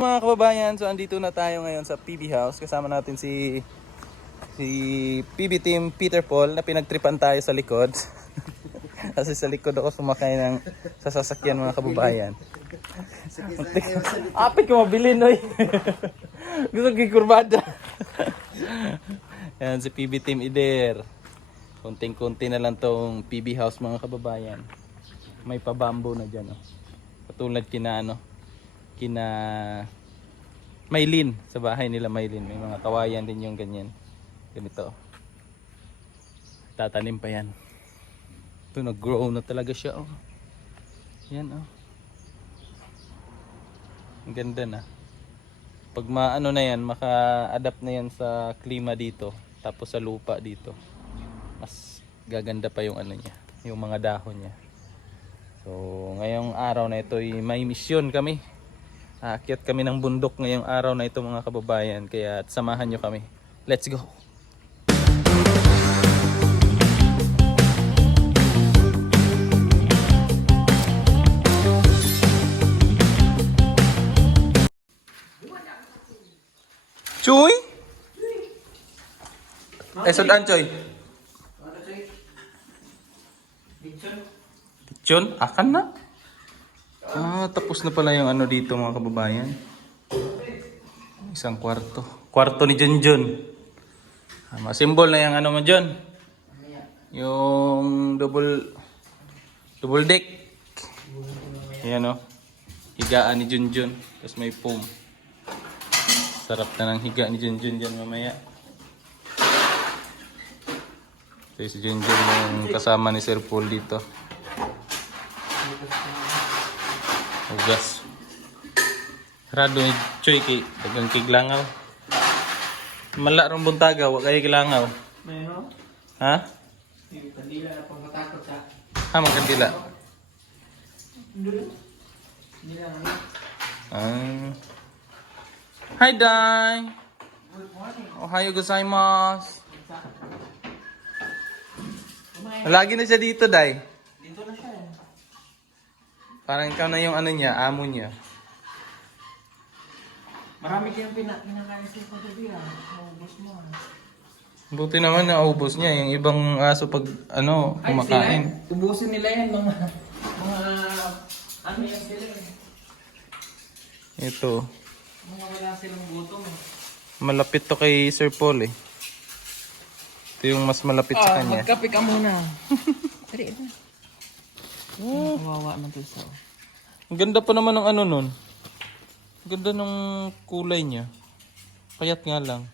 Mga kababayan, so andito na tayo ngayon sa PB House. Kasama natin si PB Team Peter Paul na pinagtripan tayo sa likod. Kasi sa likod ako sumakay ng sa sasakyan mga kababayan. Apit ko mabilin, oy. Gusto kikurbada. Yan si PB Team Ider. Kunting-kunti na lang tong PB House mga kababayan. May pabambo na dyan, oh. Katulad kina Maylin, sa bahay nila Maylin, may mga kawayan din yung ganyan, ganito. Tatanim pa yan. Ito nag-grow na talaga siya, oh. Yan, oh. Ang ganda na. Pag maano na yan, maka-adapt na yan sa klima dito, tapos sa lupa dito, mas gaganda pa yung ano niya, yung mga dahon niya. So ngayong araw na ito ay may misyon kami. Aakyat kami ng bundok ngayong araw na ito mga kababayan, kaya samahan nyo kami. Let's go! Chuy? Sudan Choy? Dichon? Akan na? Tapos na pala yung ano dito mga kababayan. Isang kwarto. Kwarto ni Junjun. Masimbol na yung ano mo Jun. Yung double deck. Ayan, o. Higaan ni Junjun. Tapos may foam. Sarap na ng higa ni Junjun dyan mamaya. So si Junjun yung kasama ni Sir Paul dito. Ugas. Rado ni Choy kay dagang kiglangaw. Mala rong buntaga, wa kay kiglangaw. Mayroon? Ha? Yung kandila na pang matakot sa... Magkandila. Hindi lang ano. Hi, Dai! Ohayo gozaimasu. Lagi na siya dito, Dai. Dito na siya eh. Parang ikaw na yung ano niya, amo niya. Marami kayong pinakain sa pagkabi ah. Maubos mo ah. Buti naman naubos niya. Yung ibang aso pag ano, kumakain. Ubusin nila yan mga ano yan sila eh. Ito. Mga wala silang gutom eh. Malapit to kay Sir Paul eh. Ito yung mas malapit sa kanya. Magkape ka muna. Tari ito. Kawawa ng tusaw. Ang ganda pa naman ng ano nun. Ang ganda ng kulay niya. Payat nga lang.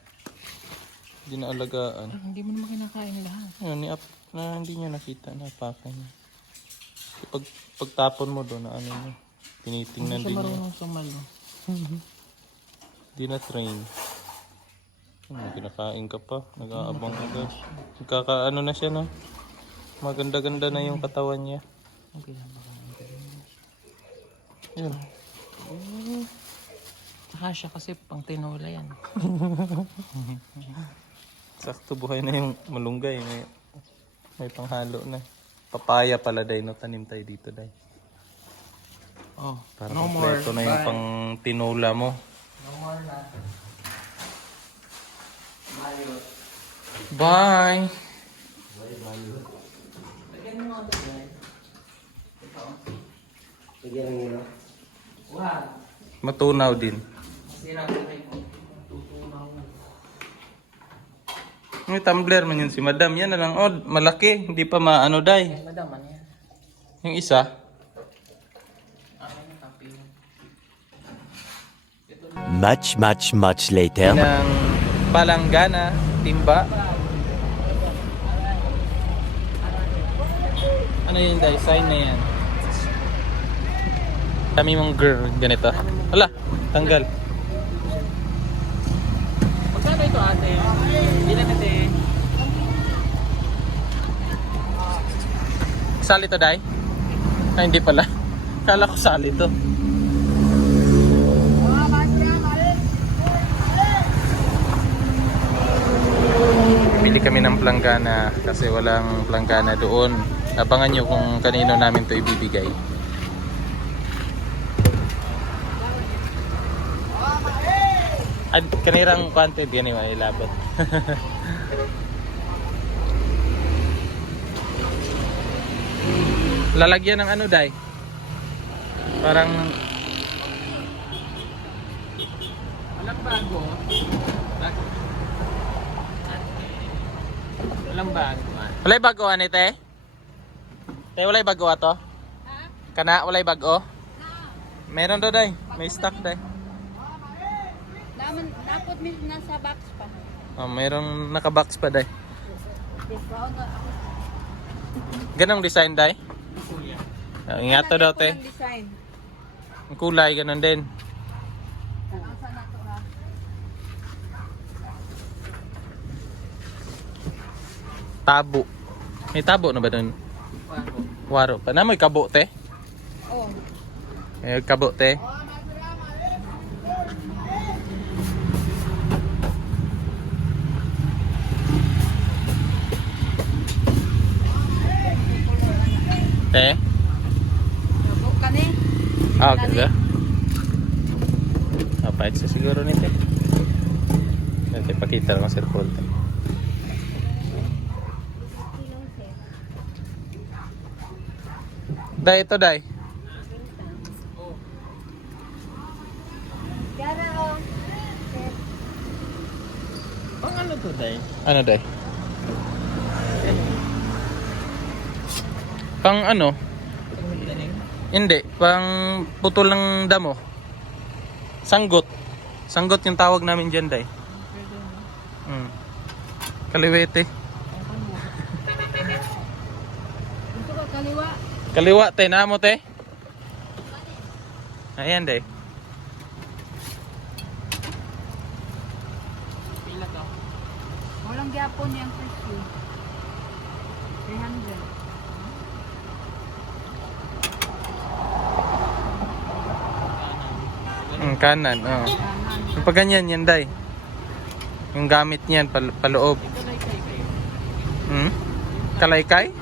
Hindi na alagaan. Hindi mo naman kinakain lahat. Ayun, hindi niya nakita. Napakan niya. Pagtapon mo doon na ano niya. Tinitingnan din niya. Hindi siya marunong sumalo. Hindi na train. Kinakain ka pa. Nag-aabang agad. Nagkakaano na siya, no? Maganda-ganda na yung katawan niya. Yun. Saka siya kasi pang tinola yan. Sakto buhay na yung malunggay. May panghalo na. Papaya pala, Day, no? Tanim tayo dito, Day. Oh, Para no kompleto more. na yung pang tinola mo. No more na. Bye! Lagyan mo nga ito, guys. Ito. Lagyan mo na. Wow. Matunaw din. Masira ko kayo. Tutunaw mo. May tumbler man yun si Madam. Yan na lang. Oh, malaki. Hindi pa maano, Day. Madam, ano yan? Yung isa. Much later. Ng palanggana, timba. Ano yun, Day? Sign na yan. Kami mong girl, ganito. Hala, tanggal. Magkano ito ate? Ilan ate? Sali to, Day? Ay, hindi pala. Kala ko sali to. Bili kami ng planggana kasi walang planggana doon. Abangan nyo kung kanino namin to ibibigay. Kanirang content yan yung ilabot. Lalagyan ng ano, Day? Parang Walang bago. Walang bago. walay bago ite? Te, walay bago ato? Kana walay bago? Meron do, Day. May stock, Day. Napot mi nasa box pa. Oh, mayroong naka-box pa, Day. Discount na ako. Ganong design, Day? Ingat to daw, te. Ang design. Ang kulay, ganon din. Asa na to ha? Tabo. May tabo na ba dun? Waro pa. Na may kabo, te? Oh. May kabo, te. Te? Nabok ka ni. Ah, ganda. Napahit siya siguro nito. Nanti pakita lang Sir Paul. Day, ito, Day. Gara oh. Pang ano to, Day? Ano, Day? Pang ano? Hindi, pang putol ng damo. Sanggot. Sanggot yung tawag namin dyan, Day. Kaliwete. Gusto ka kaliwa. Kaliwa, te. Namo, te. Ayan, Day. Pila to? Walang gyapon yung presyo. 300. Kanan, oh. Kanan. Yung pag ganyan, yan, Day. Yung gamit niyan, paloob. Kalaykay?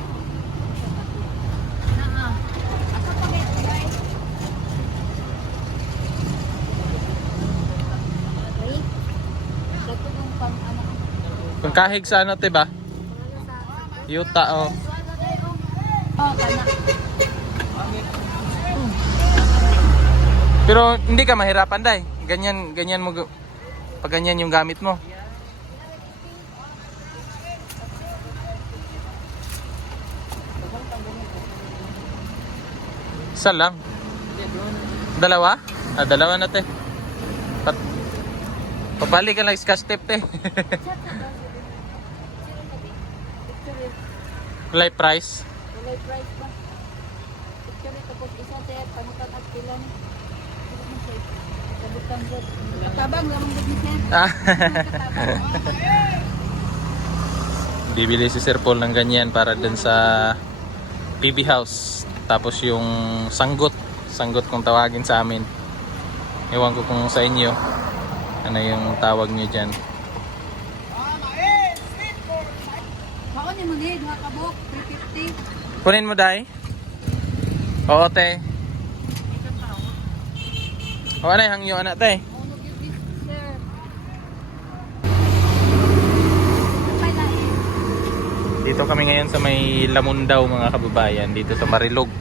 Naa. Asa pa kayo guys? Ay. Dato yung pang ano. Kung kahig sa ano, te ba? Yuta, oh. Oh, kana. Pero hindi ka mahirapan, Day. Ganyan mo. Pag ganyan yung gamit mo. Isa lang. Dalawa? Dalawa na, te. Pabalik ka lang scotch tape, te. Walay price. Walay price ba? Picture tapos isa te panukat at pilan. Kabutang gud. Katabang lang gud ni sir. Bibili si Sir Paul ng ganyan para dun sa PB house. Tapos yung sanggot kung tawagin sa amin. Ewan ko kung sa inyo ano yung tawag nyo dyan. Mao ni mo ni duha ka buok 350. Kunin mo, Day? Oo, te. O ano yung hangyo anak, te? Ano gyud ni sir? May lain. Dito kami ngayon sa may Lamundaw, mga kababayan, dito sa Marilog.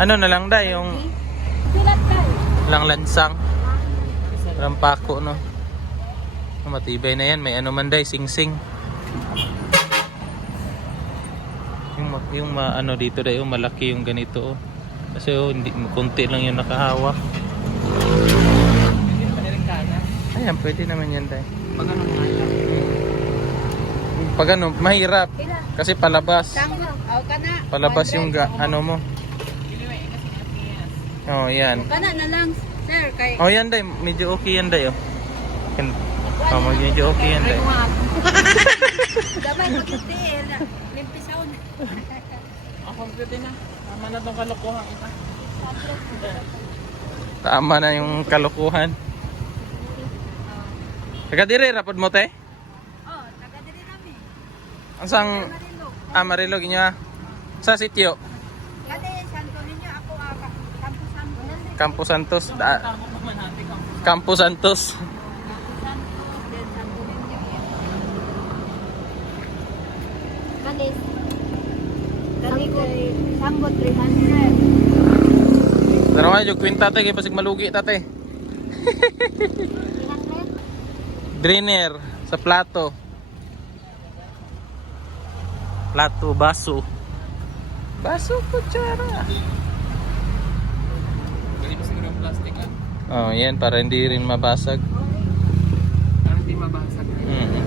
Ano na lang, Day, yung Pilat kay. lang lansang. Rampako, no? Matibay na yan, may ano man, Day, sing-sing. Yung ano dito, Day, malaki yung ganito, oh. Kasi hindi, konti lang yung nakahawak. Hindi naman rin kana. Ayan, pwede naman yan, Day. Pag ano nga lang. Pag ano, mahirap. Pila. Kasi palabas. Tango. Aw kana. Palabas yung ano mo. Oh, yan. Kana na lang sir kay. Oh, yan, Day. Medyo okay yan, Day, oh. Medyo okay yan, Day. Gamay mo kiti limpisaon. Ako pwede na. Tama na tong kalokohan ita. Tama na yung kalokohan. Taga dire, rapod mo, te? Oh, taga diri nami. Ang sang Marilog. Marilog niya. Sa sityo. Kana Campo Santos. Tama naman natin ang Campo Santos. Santos, then Santo Niño. Kalis. Sambo 300. Pero nga, yung kwinta tate, kaya pasig malugi tate. 300. Drainer sa plato. Plato, baso. Baso, kutsara. Hindi pa siguro yung plastic ah. Oh, yan, para hindi rin mabasag. Para hindi mabasag. Mm.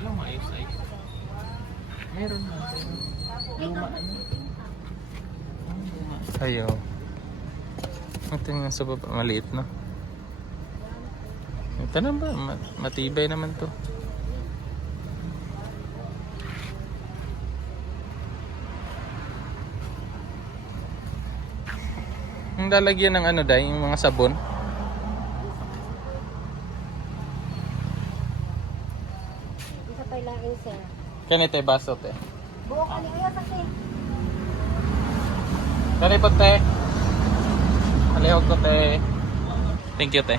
Walang maayos ay. Meron na. Luma ano. Luma. Ayaw. Ito yung sa baba, maliit no? Ito na ba? Matibay naman to. Yung lalagyan ng ano dahil, yung mga sabon. Isa pa ilain, sir. Kanite baso te. Buo ka niya sa sir. Kanito te. Alihog ko te. Thank you te.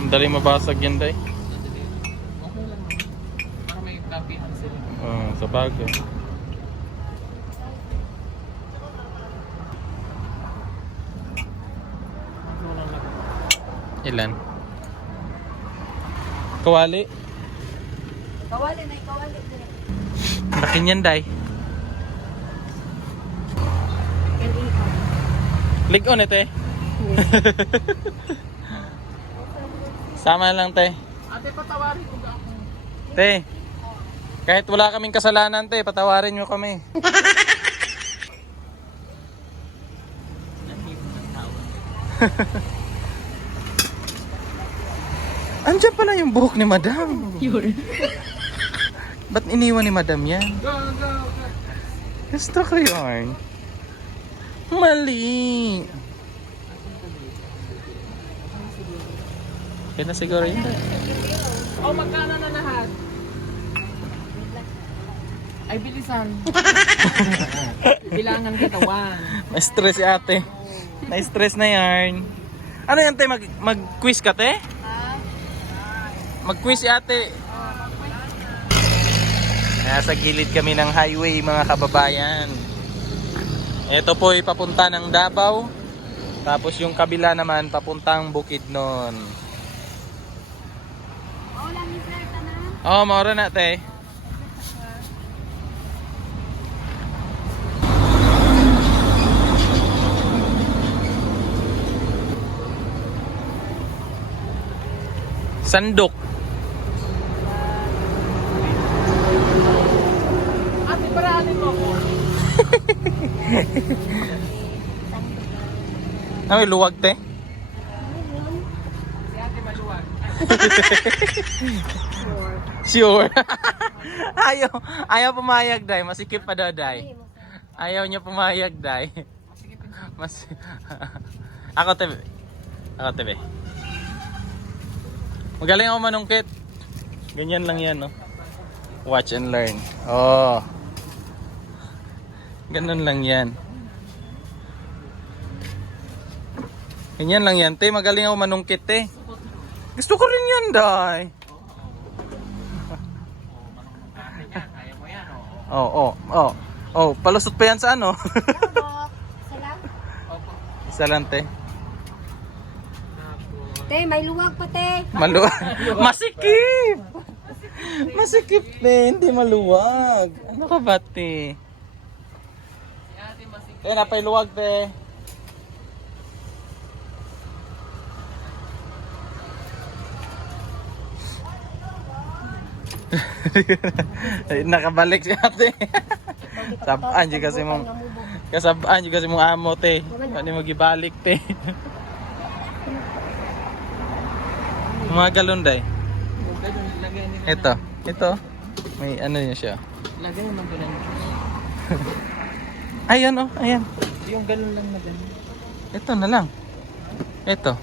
Ang dali mabasag yan day. Okay lang. Para may kapihan sila. Sa bagay. Walang lang. Ilan? Kawali. Kawali na, kawali. Laki niyan day. Ligon ito eh. Sama lang te. Ate, patawarin ko ba ako? Te. Kahit wala kaming kasalanan te, patawarin nyo kami. Nahihip ng tao. Andiyan pala yung buhok ni madam. Yun. Ba't iniwan ni madam yan? Go, go, go. Gusto ko yun. Mali. Kaya na siguro yun. Oh, magkano na lahat? Ay, bilisan. Bilangan kita, 1. Na-stress si ate. Na-stress na yarn. Ano yan te? Mag-quiz ka te? Mag-quiz si ate. Nasa gilid kami ng highway mga kababayan. Ito po ay papunta ng Davao. Tapos yung kabila naman papuntang Bukidnon. Wala ni sir, tanan. Oh, maura na te. Sandok. Ate, paraanin mo ako. May luwag te. Si ate maluwag. Sure. ayaw pumayag dai, masikip pa daw dai. Ayaw niya pumayag dai. Mas Ako te. Magaling ako manungkit. Ganyan lang yan, no? Watch and learn. Oh. Ganun lang yan. Ganyan lang yan, te. Magaling ako manungkit, te. Gusto ko rin yan, day. Kaya mo yan, Palusot pa yan sa ano? Salam. Opo. Isa lang, te. Te, may luwag pa, te. Masikip! Masikip, te. Hindi maluwag. Ano ka ba, te? Si ate masik. Te, napay luwag, te. Nakabalik si ate. Sabaan dyan kasi mong kasabaan dyan kasi mong amo, te. Ano mo gibalik, te. Mga galon, day. Lagay nila. Ito. May ano niya siya. Lagay naman doon. Ayan, oh. Ayan. Yung ganun lang na ganun. Ito na lang. Ito.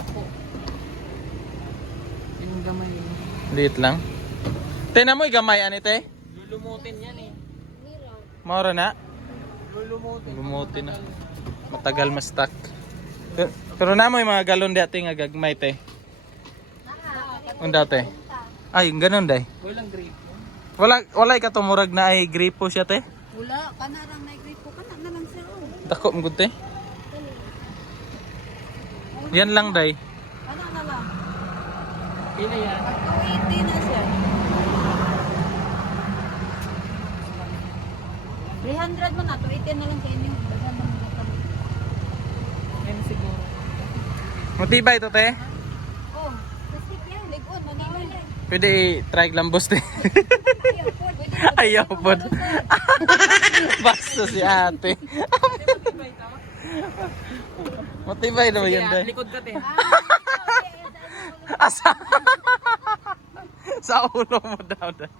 Ako. Yung gamay yun. Liit lang. Tina mo gamay ani te. Lulumutin yan eh. Maura na. Lulumutin. Lumutin na. Matagal ma-stock. Pero na mo yung mga galon dati nga gagmay te. Undaw te. Ay, ganun day. Walang grape. Wala ka tumurag na ay gripo siya te. Wala, kana rang nag-gripo kana na lang sir. Oh. Dako mo gud te. Yan lang day. Kana na lang. Pila yan? Pag 280 na siya. 300 mo na, 280 na lang kayo niyo. Dagan man mo ka. Yan siguro. Matibay to te. Oh, plastic yan. Ligon, manila na. Pwede i-try lambos te. Ayaw po. Ayaw po. Basta si ate. Matibay naman yan day. Likod ka te. Asa? Sa ulo mo daw day.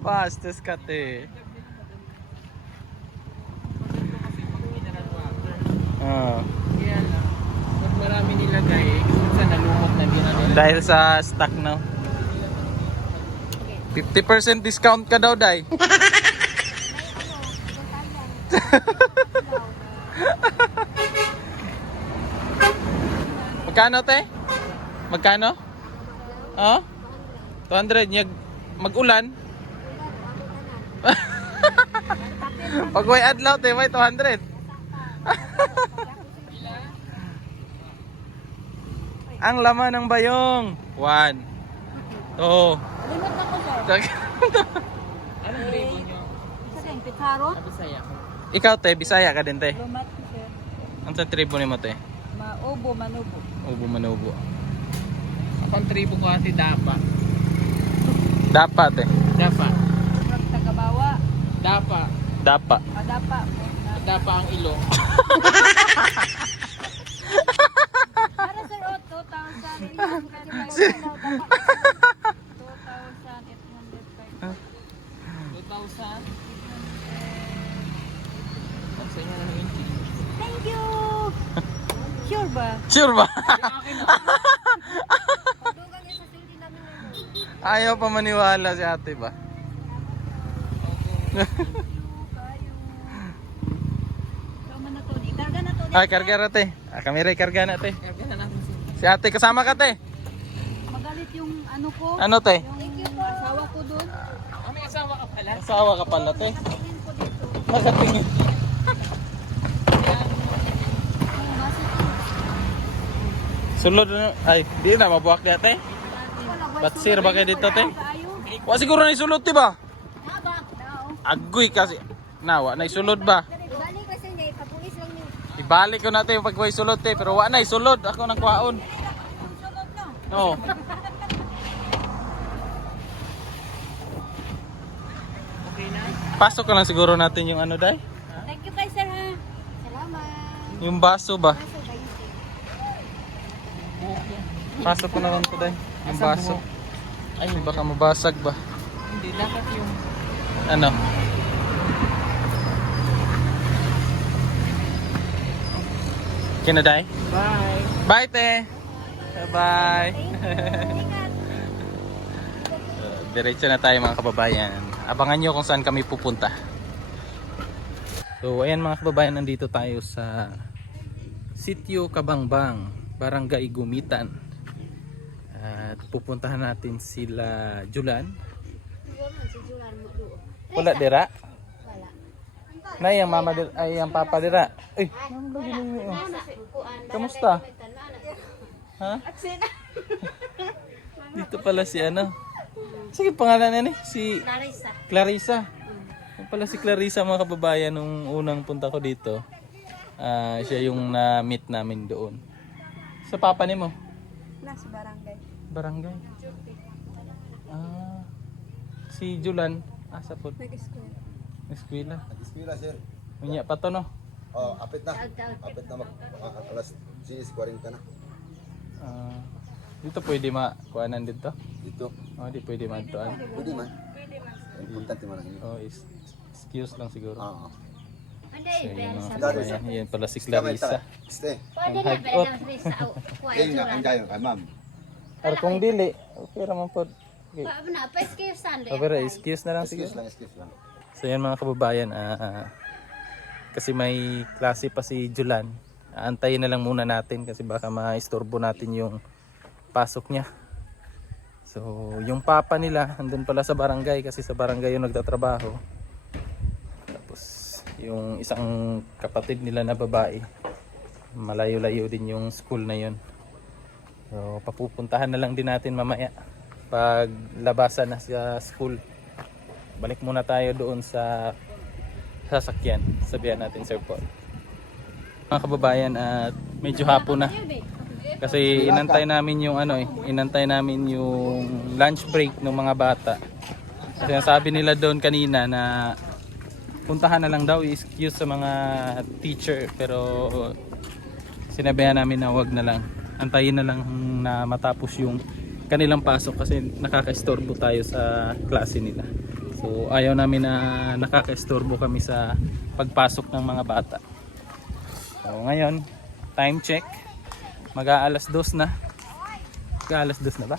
Bastos ka te. Ah. Kaya lang. Pag marami nilagay, minsan nalumot na ginagawa. Dahil sa stock no. 50% discount ka daw day. Magkano te? Magkano? Oh? 200 nyag mag-ulan. Pag way adlaw te may 200. Ang laman ng bayong. 1 2 Limot na ko sir. Anong grade nyo? Sa kayong pitaro? Bisaya ko. Ikaw te, Bisaya ka din te. Lumat sir. Ang sa tribo ni mo te? Maubo, manubo. Ubo manubo. Akong tribo ko ate Dapa. Dapa te. Dapa. Pag tagabawa, Dapa. Dapa. padapa. Dapa ang ilong. Para sir, 2,000. 2,000. Sa inyo na yung change. Thank you! Sure ba? Sure ba? Akin na. Pagdugan niya sa sildi namin ngayon. Ayaw pa maniwala si ate ba? Tama na to. Karga na to. Ay, karga na te. Kami rin karga na te. Kaya na natin siya. Si ate, kasama ka te. Magalit yung ano ko. Ano te? Yung asawa ko doon. May asawa ka pala? Asawa ka pala te. Tingin ko dito. Nakatingin. Sulod na. Ay, di na mabuhak na te. Batsir ba kayo dito te? Wa siguro na isulod te ba? Agoy kasi. Nawa na isulod ba? Ibalik kasi niya, ipapulis lang niyo. Ibalik ko natin yung pagway sulod te. Pero wa na isulod. Ako nang kwaon. Sulod no. No. Okay na? Pasok ko lang siguro natin yung ano dahil. Thank you kay sir ha. Salamat. Yung baso ba? Kaso ba yun? Buhok yan. Pasok ko na lang to dahil. Yung Asan baso. buhok? Ay, baka mabasag ba? Hindi, dapat yung... Ano? Kinaday? Bye! Bye te! Bye! Diretso na tayo mga kababayan. Abangan nyo kung saan kami pupunta. So ayan mga kababayan, nandito tayo sa Sitio Kabangbang, Barangay Gumitan. At pupuntahan natin sila Julan. Wala dira? Na yung mama dira, ay yung papa dira. Ay, kamusta? Ha? Dito pala si ano? Sige, pangalan na ni si Clarissa. Clarissa. Yung pala si Clarissa mga kababayan nung unang punta ko dito. Siya yung na-meet namin doon. Sa papa ni mo? Nasa barangay. Barangay. Si Julan, asa po? Nag-school. Eskwela. Nag-eskwela, sir. Unya pa to no? Oh, apit na. Apit na alas 6:40 na. Dito pwede makuanan dito? Dito. Oh, di pwede magtuan. Pwede man. Importante man ini. Oh, excuse lang siguro. Oo. So, yun mga kababayan. Yan pala si Clarissa. Stay. Pwede Ang na hag-out. pwede sa Kaya nga, ang gayon kay ma'am. Or kung dili, okay raman po. Pa na, pa excuse sandali. Pero excuse na lang Excuse siguro. lang, excuse lang. So yan mga kababayan, kasi may klase pa si Julan. Aantayin na lang muna natin kasi baka maistorbo natin yung pasok niya. So yung papa nila andun pala sa barangay kasi sa barangay yung nagtatrabaho. Tapos yung isang kapatid nila na babae, malayo-layo din yung school na yun. So papupuntahan na lang din natin mamaya pag labasan na sa school. Balik muna tayo doon sa sasakyan. Sabihan natin Sir Paul. Mga kababayan, at medyo hapon na. Kasi inantay namin yung inantay namin yung lunch break ng mga bata. Kasi sabi nila doon kanina na puntahan na lang daw, excuse sa mga teacher, pero sinabihan namin na wag na lang. Antayin na lang na matapos yung kanilang pasok kasi nakakaistorbo tayo sa klase nila. So ayaw namin na nakakaistorbo kami sa pagpasok ng mga bata. So ngayon, time check. Mag-aalas 2 na. Mag-aalas 2 na ba?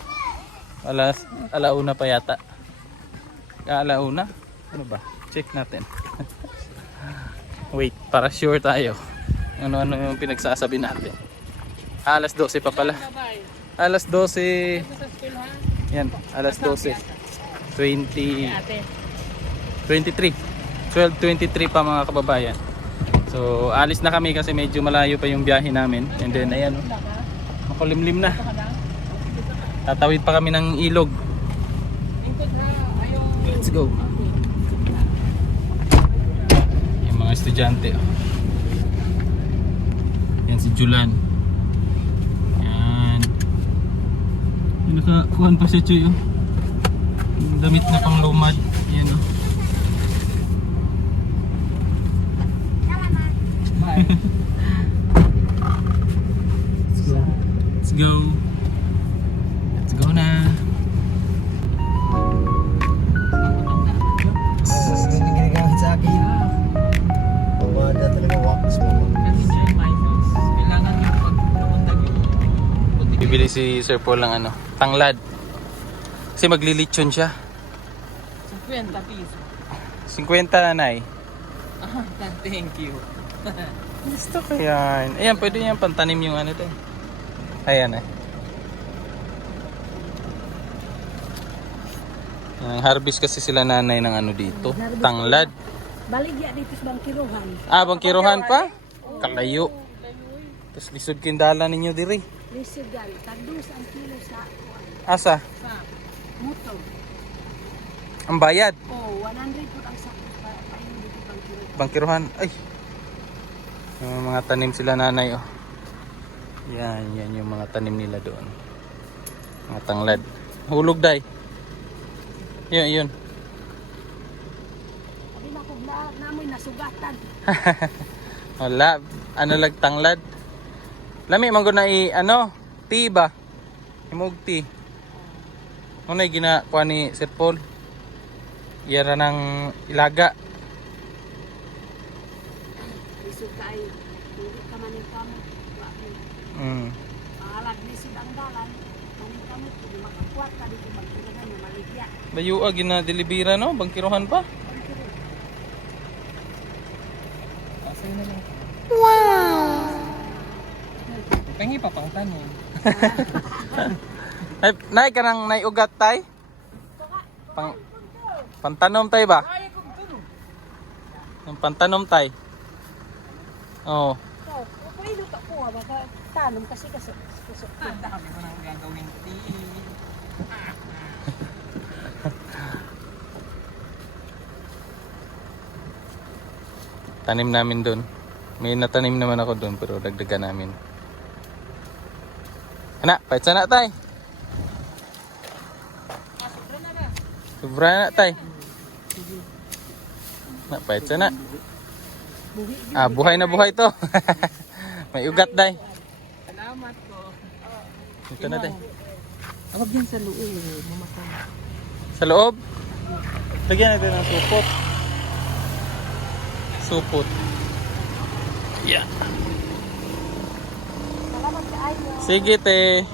Alauna pa yata. Alauna? Ano ba? Check natin. Wait, para sure tayo. Ano-ano yung pinagsasabi natin. Alas 12 pa pala. Alas 12. Yan, alas 12. 23. 12:23 pa mga kababayan. So, alis na kami kasi medyo malayo pa yung biyahe namin. And then, ayan, makulimlim na. Tatawid pa kami ng ilog. Let's go. Yung mga estudyante. Yan si Julan. Yan. Yung nakakuhan pa siya, Choy. Oh. Yung damit na pang lumad. Yan, oh. Let's go. Let's go na. Hindi ginagamit sa akin. Pumada talaga wax mo. Kailangan yung pagpunta yung Bibili si Sir Paul ng tanglad. Kasi maglilitsyon siya. 50 piso. 50 na, Nay. Thank you. Gusto ko yan. Ayan, pwede yan pantanim yung to. Ayan eh. Harvest kasi sila nanay ng dito. Tanglad. Baligya dito sa Bangkiruhan. Bangkiruhan pa? Kalayo. Tapos lisod kindala ninyo diri. Lisigan, tagdus ang kilo sa Asa? moto. Ang bayad. Oh, 100 po ang sakit para pain dito Bangkiruhan. Bangkiruhan. Ay. Yung mga tanim sila nanay oh. Yan yung mga tanim nila doon. Mga tanglad. Hulog day. Yun. Abi na ko namoy nasugatan. Wala. Lang tanglad. Lami man na tea ba? Himog tea. Ano ginakuha ni Sir Paul? Iyara ng ilaga. Lisod kay hindi ka maning kamo. Pangalag lisod ang dalan. Maning kamo kung makakuat ka dito Bangkiruhan na maligya. Layo gina-delibera no? Bangkiruhan pa? Bangkiruhan. Asay na lang. Wow! Pengi pa pang tanim. Nay kanang nay ugat tay? Pantanom tay ba? Yung pantanom tay. Oo. So, pwede ka po baka tanong kasi. Ang dami ko nang gagawin tea. Tanim namin doon. May natanim naman ako doon pero dagdagan namin. Pahit sana tay. Sobra na tay. Pahit sana. Buhay na buhay to. May ugat day. Salamat ko. Ito na day. Ako din sa loob. Mamatay. Sa loob. Lagyan natin ng supot. Supot. Yeah. Salamat kaayo. Sige te.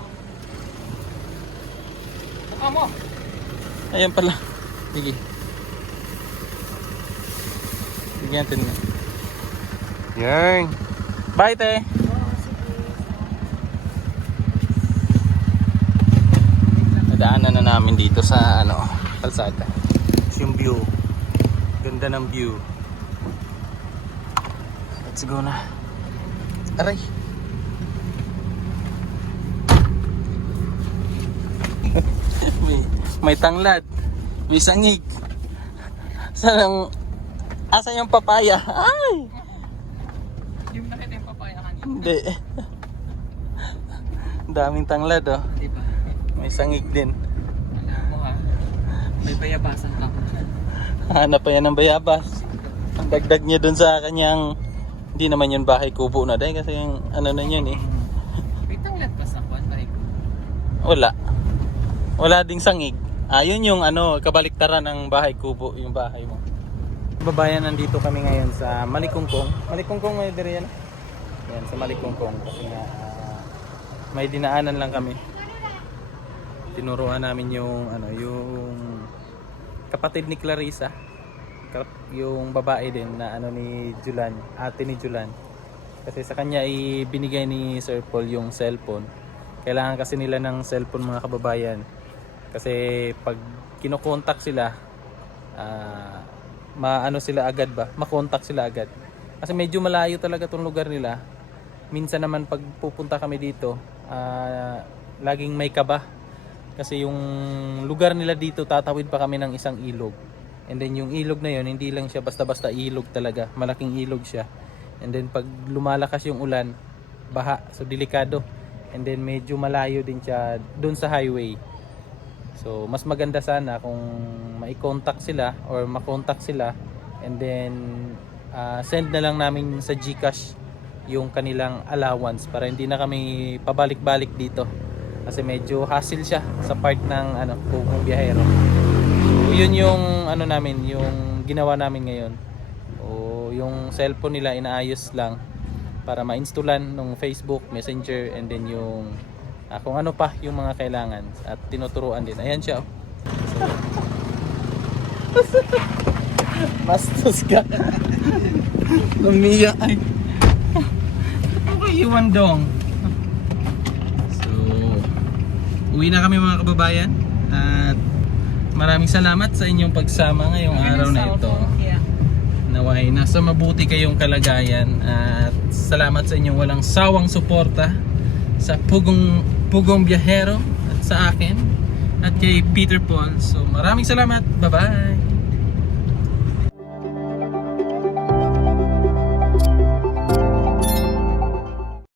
Buka mo. Ayan pala. Sige. Bigyan natin na. Yan. Bye, te. Oo, sige. Nadaanan na namin dito sa ano, kalsada. Yung view. Ganda ng view. Let's go na. Aray. may tanglad. May sangig. Asa yung papaya? Ay! Hindi mo nakita yung papaya kanina. Hindi. Daming tanglad oh. Di ba? May sangig din. Alam mo ha, may bayabasan ka. Hanap pa yan ng bayabas. Ang dagdag niya dun sa kanyang, hindi naman yun bahay kubo na dahil kasi yung ano na yun eh. May tanglad pa sa kwan, bahay ko. Wala. Wala ding sangig. Yun yung ano, kabaliktaran ng bahay kubo, yung bahay mo. Babayan, nandito kami ngayon sa Malikungkong. Malikungkong may diri yan. Yan, sa Malikungkong. Kasi nga, may dinaanan lang kami. Tinuruan namin yung, ano, yung kapatid ni Clarissa. Yung babae din na ano ni Julan, ate ni Julan. Kasi sa kanya ibinigay ni Sir Paul yung cellphone. Kailangan kasi nila ng cellphone mga kababayan. Kasi pag kinokontak sila, maano sila agad ba? Makontak sila agad. Kasi medyo malayo talaga tong lugar nila. Minsan naman pag pupunta kami dito, laging may kaba. Kasi yung lugar nila dito, tatawid pa kami ng isang ilog. And then yung ilog na yun, hindi lang siya basta-basta ilog talaga. Malaking ilog siya. And then pag lumalakas yung ulan, baha. So delikado. And then medyo malayo din siya doon sa highway. So mas maganda sana kung mai-contact sila or makontak sila. And then send na lang namin sa GCash yung kanilang allowance para hindi na kami pabalik-balik dito. Kasi medyo hassle siya sa part ng ano, Pugong Biyahero. So, yun yung ano namin, yung ginawa namin ngayon. O yung cellphone nila inaayos lang para ma-installan ng Facebook, Messenger, and then yung kung ano pa yung mga kailangan at tinuturuan din. Ayan siya. Oh. So, bastos ka. Lumiya ay. Okay, iwan dong. So, uwi na kami mga kababayan. At maraming salamat sa inyong pagsama ngayong araw na ito. Naway nasa mabuti kayong kalagayan. At salamat sa inyong walang sawang suporta sa Pugong Biyahero at sa akin at kay Peter Paul. So maraming salamat. Bye-bye.